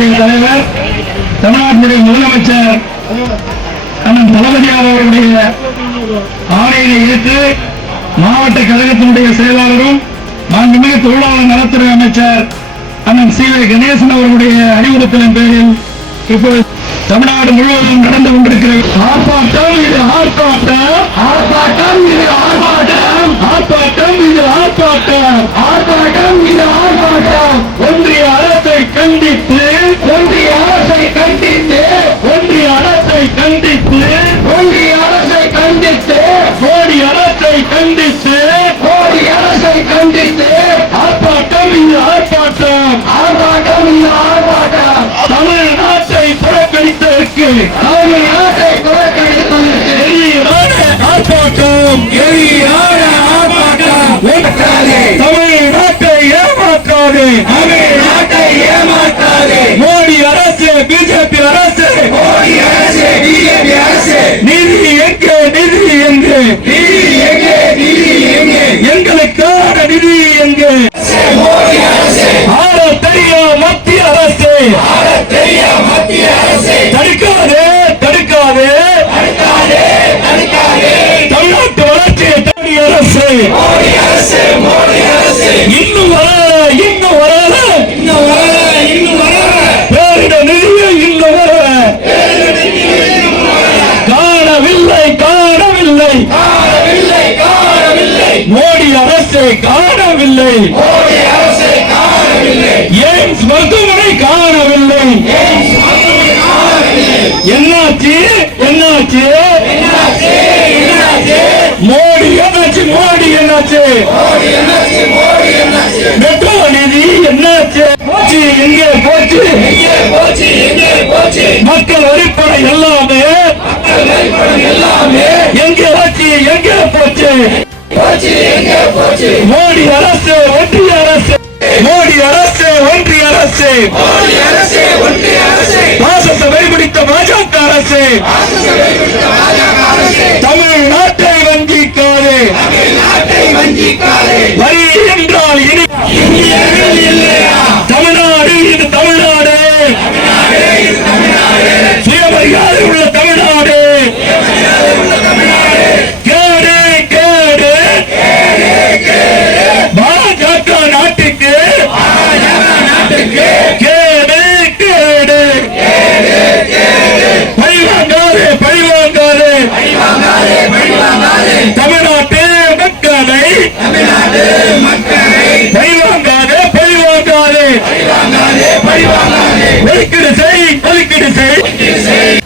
கழகத்தினுடைய தலைவர் தமிழ்நாட்டினுடைய முதலமைச்சர் அண்ணன் தளபதியார் அவர்களுடைய ஆணையை ஏற்று மாவட்ட கழகத்தினுடைய செயலாளரும் மாண்புமிகு தொழிலாளர் நலத்துறை அமைச்சர் அண்ணன் சி வே கணேசன் அவர்களுடைய அறிவுறுத்தலின் பேரில் இப்போது தமிழ்நாடு முழுவதும் நடந்து கொண்டிருக்கிற ஆர்ப்பாட்டம் இது ஆர்ப்பாட்டம் ஆர்ப்பாட்டம் இது ஆர்ப்பாட்டம் ஆர்ப்பாட்டம் இது ஆர்ப்பாட்டம் ஆர்ப்பாட்டம் இது ஆர்ப்பாட்டம் ஒன்றிய அரசை கண்டித்து ஒன்றிய அரசை கண்டித்து ஒன்றிய அரசை கண்டித்து ஒன்றிய அரசை கண்டித்து மோடி அரசை கண்டித்து மோடி அரசை கண்டித்து ஆர்ப்பாட்டம் இது ஆர்ப்பாட்டம் ஆர்ப்பாட்டம் இது ஆர்ப்பாட்டம் தமிழ்நாட்டை புறக்கணித்ததற்கு தமிழ்நாட்டை புறக்கணித்ததற்கு எரியான ஆர்ப்பாட்டம் எரியான ஆர்ப்பாட்டம் தமிழ்நாட்டை ஏமாற்றாது தமிழ்நாட்டை ஏமாற்றாது மோடி அரசு பிஜேபி அரசு மோடி அரசு பிஜேபி அரசு நிதி எங்கே நிதி எங்கே நிதி எங்கே நிதி எங்கே எங்களுக்கான நிதி எங்கே மோடி அரசு ஆள தெரியா மத்திய அரசு ஆள தெரியா மத்திய அரசு தடுக்காதே தடுக்காதே தடுக்காதே தடுக்காதே தமிழ்நாட்டு வளர்ச்சி மோடி அரசு மோடி அரசு மோடி அரசு இன்னும் வரல இன்னும் வரல இன்னும் வரல இன்னும் வரல பேரிட நிதியை இன்னும் வரல காணவில்லை காணவில்லை காணவில்லை காணவில்லை மோடி அரசை காணவில்லை மோடி அரசை காணவில்லை எய்ம்ஸ் மருத்துவமனை காணவில்லை என்னாச்சு என்னாச்சு என்னாச்சு என்னாச்சு மோடி என்னாச்சு மோடி என்னாச்சு மோடி என்னாச்சு மோடி என்னாச்சு மெட்ரோ நிதி என்னாச்சு போச்சு எங்கே போச்சு எங்கே போச்சு எங்கே போச்சு மக்கள் வரிப்பணம் எல்லாமே மக்கள் வரிப்பணம் எல்லாமே எங்கே போச்சு எங்கே போச்சு போச்சு எங்கே போச்சு மோடி அரசு ஒன்றிய அரசு மோடி அரசு ஒன்றிய அரசு மோடி அரசு ஒன்றிய அரசு பாசத்தை வெறிபிடித்த பாஜக அரசு தமிழ்நாட்டை வஞ்சிக்காது தமிழ்நாட்டை வஞ்சிக்காது வரி என்றால் இனி தமிழ்நாடு இது தமிழ்நாடு சுயமரியாதை உள்ள தமிழ்நாடு கேடு கேடு பாஜக நாட்டுக்கு கேடு கேடு பழிவாங்காது பழிவாங்காது தமிழ்நாட்டு மக்களை பழிவாங்காது பழிவாங்காது ஒதுக்கீடு செய் ஒதுக்கீடு செய்